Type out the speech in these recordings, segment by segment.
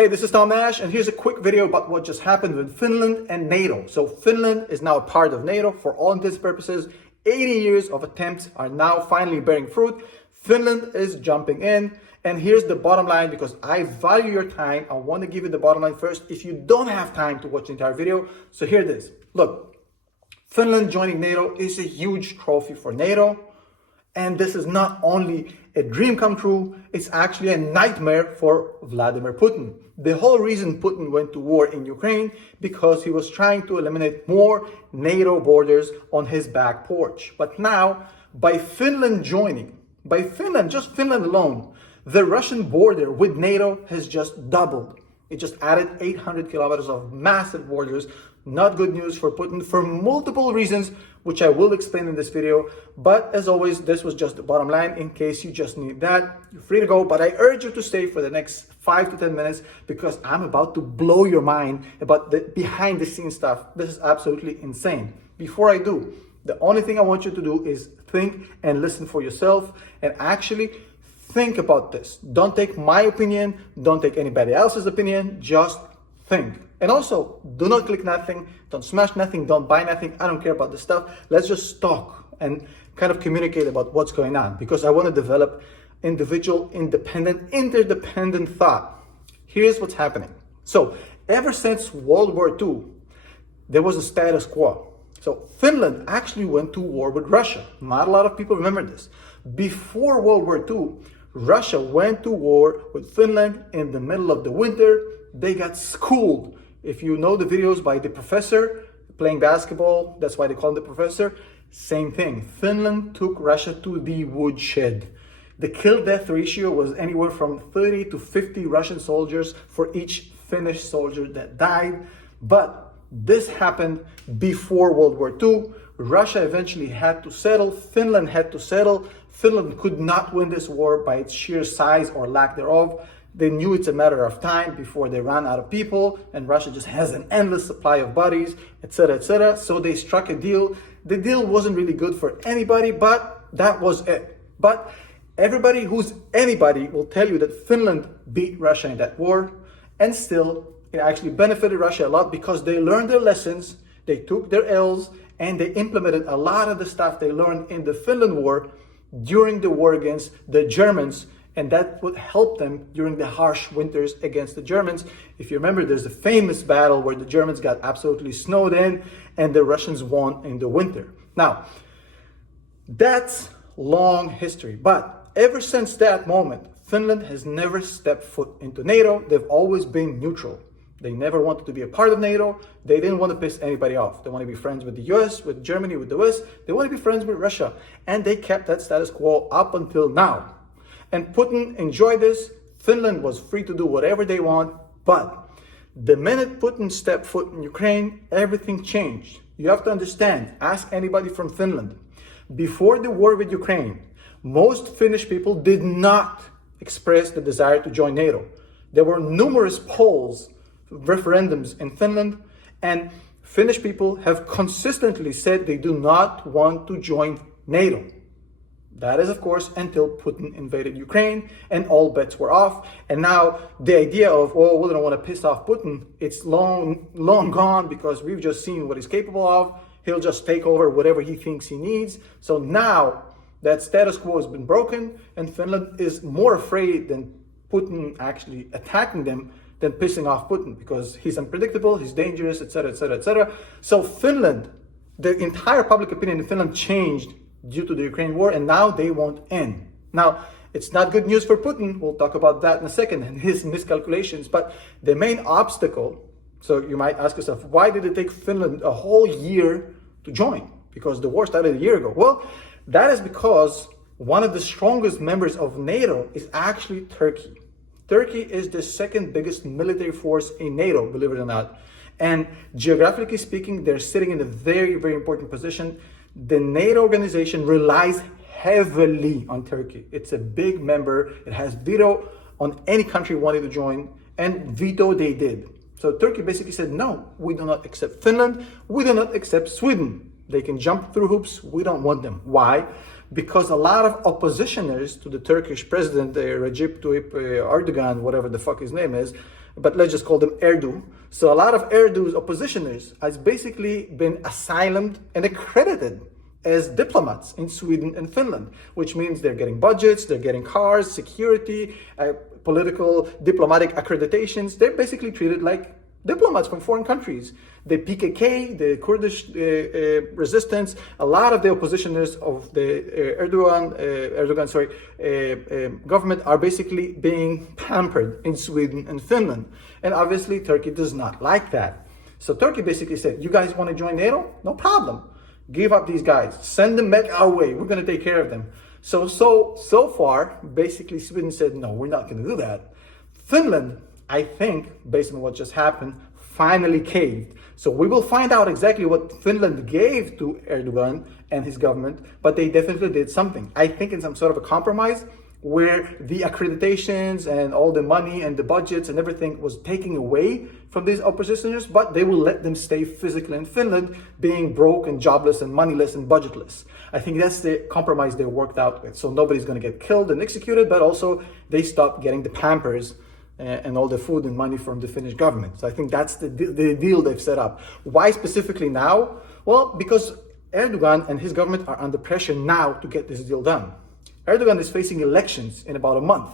Hey, this is Nash, and here's a quick video about what just happened with Finland and NATO. So Finland is now a part of NATO for all intents and purposes. 80 years of attempts are now finally bearing fruit. Finland is jumping in. And here's the bottom line, because I value your time. I want to give you the bottom line first if you don't have time to watch the entire video. So here it is. Look, Finland joining NATO is a huge trophy for NATO. And this is not only a dream come true, it's actually a nightmare for Vladimir Putin. The whole reason Putin went to war in Ukraine because he was trying to eliminate more NATO borders on his back porch. But now, by Finland joining, just Finland alone, the Russian border with NATO has just doubled. It just added 800 kilometers of massive borders. Not good news for Putin for multiple reasons, which I will explain in this video. But as always, this was just the bottom line. In case you just need that, you're free to go. But I urge you to stay for the next 5 to 10 minutes because I'm about to blow your mind about the behind the scenes stuff. This is absolutely insane. Before I do, the only thing I want you to do is think and listen for yourself and actually think about this. Don't take my opinion. Don't take anybody else's opinion. Just think. And also, do not click nothing, don't smash nothing, don't buy nothing. I don't care about this stuff. Let's just talk and kind of communicate about what's going on, because I want to develop individual, independent, interdependent thought. Here's what's happening. So ever since World War II, there was a status quo. So Finland actually went to war with Russia. Not a lot of people remember this. Before World War II, Russia went to war with Finland in the middle of the winter. They got schooled. If you know the videos by the professor playing basketball, that's why they call him the professor. Same thing. Finland took Russia to the woodshed. The kill-death ratio was anywhere from 30 to 50 Russian soldiers for each Finnish soldier that died. But this happened before World War II. Russia eventually had to settle. Finland had to settle. Finland could not win this war by its sheer size or lack thereof. They knew it's a matter of time before they ran out of people, and Russia just has an endless supply of bodies, etc., etc. So they struck a deal. The deal wasn't really good for anybody, but that was it. But everybody who's anybody will tell you that Finland beat Russia in that war, and still it actually benefited Russia a lot because they learned their lessons, they took their L's, and they implemented a lot of the stuff they learned in the Finland war during the war against the Germans. And that would help them during the harsh winters against the Germans. If you remember, there's a famous battle where the Germans got absolutely snowed in and the Russians won in the winter. Now, that's long history. But ever since that moment, Finland has never stepped foot into NATO. They've always been neutral. They never wanted to be a part of NATO. They didn't want to piss anybody off. They want to be friends with the US, with Germany, with the West. They want to be friends with Russia. And they kept that status quo up until now. And Putin enjoyed this. Finland was free to do whatever they want. But the minute Putin stepped foot in Ukraine, everything changed. You have to understand, ask anybody from Finland. Before the war with Ukraine, most Finnish people did not express the desire to join NATO. There were numerous polls, referendums in Finland, and Finnish people have consistently said they do not want to join NATO. That is, of course, until Putin invaded Ukraine and all bets were off. And now the idea of, oh, we don't want to piss off Putin, it's long gone because we've just seen what he's capable of. He'll just take over whatever he thinks he needs. So now that status quo has been broken and Finland is more afraid than Putin actually attacking them than pissing off Putin because he's unpredictable, he's dangerous, etc., etc., etc. So Finland, the entire public opinion in Finland changed due to the Ukraine war, and now they won't end. Now, it's not good news for Putin. We'll talk about that in a second and his miscalculations. But the main obstacle, so you might ask yourself, why did it take Finland a whole year to join? Because the war started a year ago. Well, that is because one of the strongest members of NATO is actually Turkey. Turkey is the second biggest military force in NATO, believe it or not. And geographically speaking, they're sitting in a very, very important position. The NATO organization relies heavily on Turkey. It's a big member. It has veto on any country wanting to join, and veto they did. So Turkey basically said, no, we do not accept Finland. We do not accept Sweden. They can jump through hoops. We don't want them. Why? Because a lot of oppositioners to the Turkish president, Recep Tayyip Erdogan, whatever the fuck his name is, but let's just call them Erdogan. So a lot of Erdogan's oppositioners has basically been asylumed and accredited as diplomats in Sweden and Finland, which means they're getting budgets, they're getting cars, security, political, diplomatic accreditations. They're basically treated like diplomats from foreign countries. The PKK, the Kurdish resistance, a lot of the oppositioners of the government are basically being pampered in Sweden and Finland. And obviously Turkey does not like that. So Turkey basically said, you guys want to join NATO? No problem. Give up these guys. Send them back our way. We're going to take care of them. So far, basically Sweden said, no, we're not going to do that. Finland, I think, based on what just happened, finally caved. So we will find out exactly what Finland gave to Erdogan and his government, but they definitely did something. I think in some sort of a compromise where the accreditations and all the money and the budgets and everything was taken away from these oppositioners, but they will let them stay physically in Finland, being broke and jobless and moneyless and budgetless. I think that's the compromise they worked out with. So nobody's going to get killed and executed, but also they stop getting the pampers and all the food and money from the Finnish government. So I think that's the deal they've set up. Why specifically now? Well, because Erdogan and his government are under pressure now to get this deal done. Erdogan is facing elections in about a month.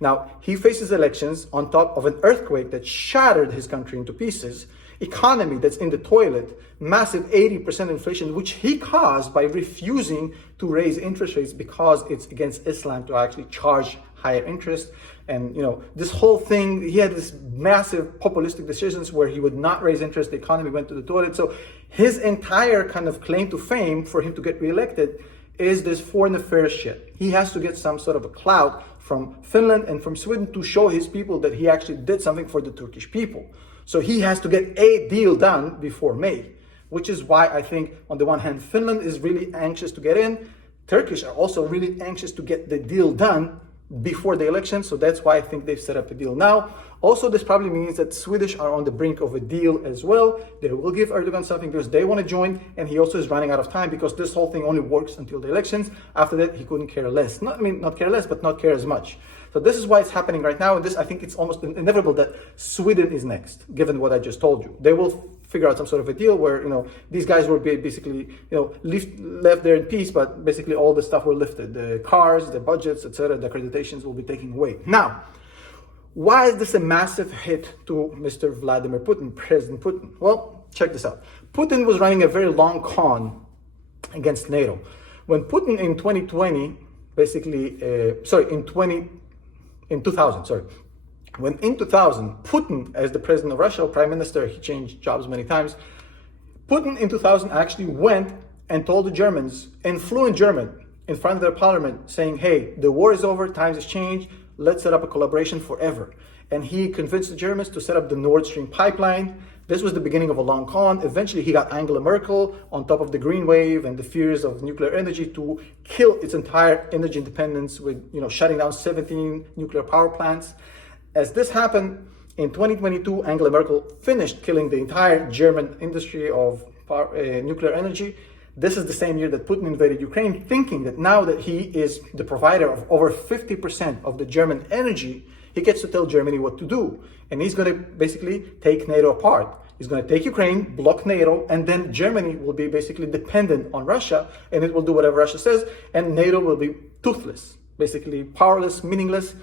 Now, he faces elections on top of an earthquake that shattered his country into pieces, economy that's in the toilet, massive 80% inflation, which he caused by refusing to raise interest rates because it's against Islam to actually charge higher interest. And, this whole thing, he had this massive populistic decisions where he would not raise interest, the economy went to the toilet. So his entire kind of claim to fame for him to get reelected is this foreign affairs shit. He has to get some sort of a clout from Finland and from Sweden to show his people that he actually did something for the Turkish people. So he has to get a deal done before May, which is why I think on the one hand, Finland is really anxious to get in. Turkish are also really anxious to get the deal done before the election. So that's why I think they've set up the deal now. Also, this probably means that Swedish are on the brink of a deal as well. They will give Erdogan something because they want to join, and he also is running out of time because this whole thing only works until the elections. After that, he couldn't care less. Not care less, but not care as much. So this is why it's happening right now. And this, I think it's almost inevitable that Sweden is next, given what I just told you. They will figure out some sort of a deal where, these guys were basically, left there in peace, but basically all the stuff were lifted. The cars, the budgets, etc., the accreditations will be taken away. Now, why is this a massive hit to Mr. Vladimir Putin, President Putin? Well, check this out. Putin was running a very long con against NATO. When Putin in 2020, in 2000, when in 2000, Putin, as the president of Russia, prime minister, he changed jobs many times. Putin in 2000 actually went and told the Germans in fluent German in front of their parliament saying, hey, the war is over, times has changed, let's set up a collaboration forever. And he convinced the Germans to set up the Nord Stream pipeline. This was the beginning of a long con. Eventually, he got Angela Merkel on top of the green wave and the fears of nuclear energy to kill its entire energy independence with, shutting down 17 nuclear power plants. As this happened in 2022, Angela Merkel finished killing the entire German industry of nuclear energy. This is the same year that Putin invaded Ukraine, thinking that now that he is the provider of over 50% of the German energy, he gets to tell Germany what to do. And he's going to basically take NATO apart. He's going to take Ukraine, block NATO, and then Germany will be basically dependent on Russia, and it will do whatever Russia says, and NATO will be toothless, basically powerless, meaningless.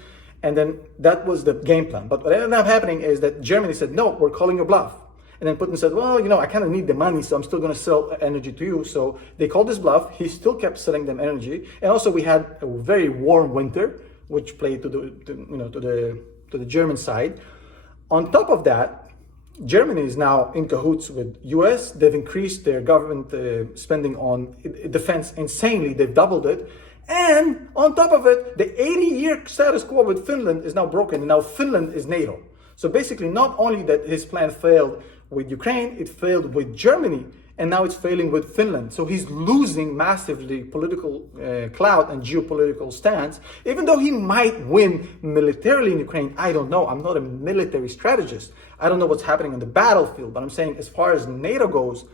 And then that was the game plan. But what ended up happening is that Germany said, no, we're calling your bluff. And then Putin said, well, I kind of need the money, so I'm still going to sell energy to you. So they called his bluff. He still kept selling them energy. And also we had a very warm winter, which played to the German side. On top of that, Germany is now in cahoots with US. They've increased their government spending on defense insanely. They've doubled it. And on top of it, the 80-year status quo with Finland is now broken. And now Finland is NATO. So basically, not only that his plan failed with Ukraine, it failed with Germany, and now it's failing with Finland. So he's losing massively political clout and geopolitical stance. Even though he might win militarily in Ukraine, I don't know. I'm not a military strategist. I don't know what's happening on the battlefield. But I'm saying as far as NATO goes,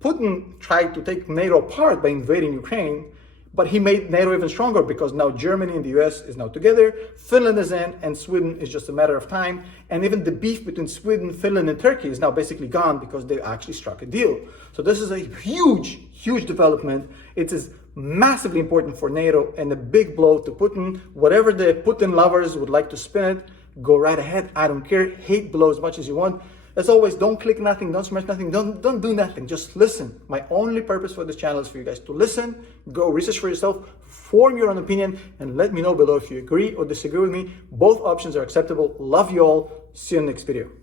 Putin tried to take NATO apart by invading Ukraine. But he made NATO even stronger because now Germany and the US is now together, Finland is in, and Sweden is just a matter of time. And even the beef between Sweden, Finland, and Turkey is now basically gone because they actually struck a deal. So this is a huge, huge development. It is massively important for NATO and a big blow to Putin. Whatever the Putin lovers would like to spin it, go right ahead. I don't care. Hate below as much as you want. As always, don't click nothing, don't smash nothing, don't do nothing, just listen. My only purpose for this channel is for you guys to listen, go research for yourself, form your own opinion, and let me know below if you agree or disagree with me. Both options are acceptable. Love you all. See you in the next video.